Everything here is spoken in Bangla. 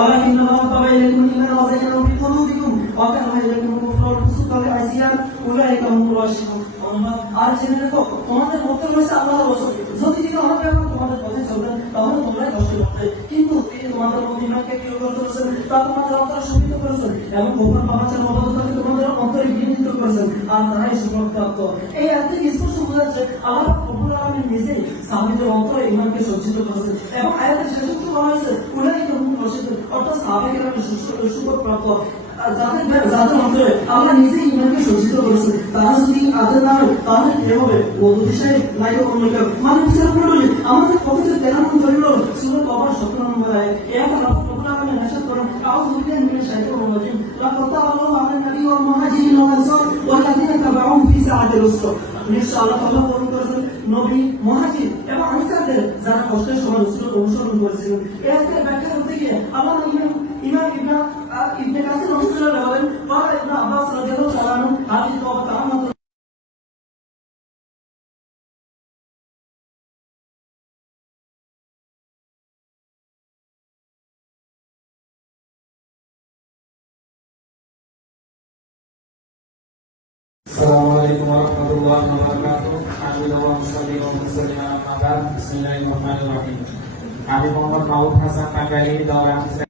ولكن الله طبع إليكم الإيمان وزينه في قلوبكم وكره إليكم الكفر والفسوق والعصيان أولئك هم الراشدون আর জেনে রেখো তোমাদের মধ্যে রয়েছে আল্লাহর রাসূল যদি তিনি আমাকে এবং তোমাদের পথে চলতেন তাহলে তোমরা কষ্ট করতে কিন্তু তিনি তোমাদের মধ্যে ইমানকে কিরকম করেছেন তা তোমাদের অন্তরে শোভিত করেছেন এবং গোপন বাবাচার মদতকে তোমাদের অন্তরে বিনীত করেছেন আর তারাই সুপ্রাপ্ত এই আয়াত থেকে স্পষ্ট বোঝা যাচ্ছে আল্লাহ রব্বুল আলামিন নিজেই সাহাবীদের অন্তরে ইমানকে সজ্জিত করেছেন এবং আয়াতের শেষে কি বলা হয়েছে উলাইকা হুমুর রাশিদুন অর্থাৎ সাহাবায়ে সুপ্রাপ্ত যাদের অন্তরে আল্লাহ নিজেই ইমানকে সজ্জিত করেছেন তারা যদি আদর না হয় তাহলে কি হবে ওদু বিষয়ে নাই অন্য কেউ মানে বিচার করলে আমাদের পক্ষে তেমন ধরিল সূরা কবার 17 নম্বর আয়াত এখন আল্লাহ রব্বুল আলামিন ইরশাদ করেন আউযু বিল্লাহি মিনাশ শাইতানির রাজিম লাকাদ তাআল্লাহু আলান নবী ওয়াল মুহাজিরিন ওয়াল আনসার ওয়াল্লাযিনা তাবাউহুম ফি সাআতিল উসরা ইনশাআল্লাহ আল্লাহ বলেন করেছেন নবী মুহাজির এবং আনসারদের যারা কষ্টের সময় উসরত অনুসরণ করেছিলেন এর ব্যাখ্যা করতে গিয়ে আল্লাহ ইমাম ইবনে কাসির রাহিমাহুল্লাহ বলেন قال ابن عباس رضي الله تعالى عنه هذه التوبة عامة السلام عليكم ورحمة الله وبركاته. حمد الله وصلي وسلم على بسم الله الرحمن الرحيم. আমি মোহাম্মদ মাহবুব হাসান টাঙ্গাইলি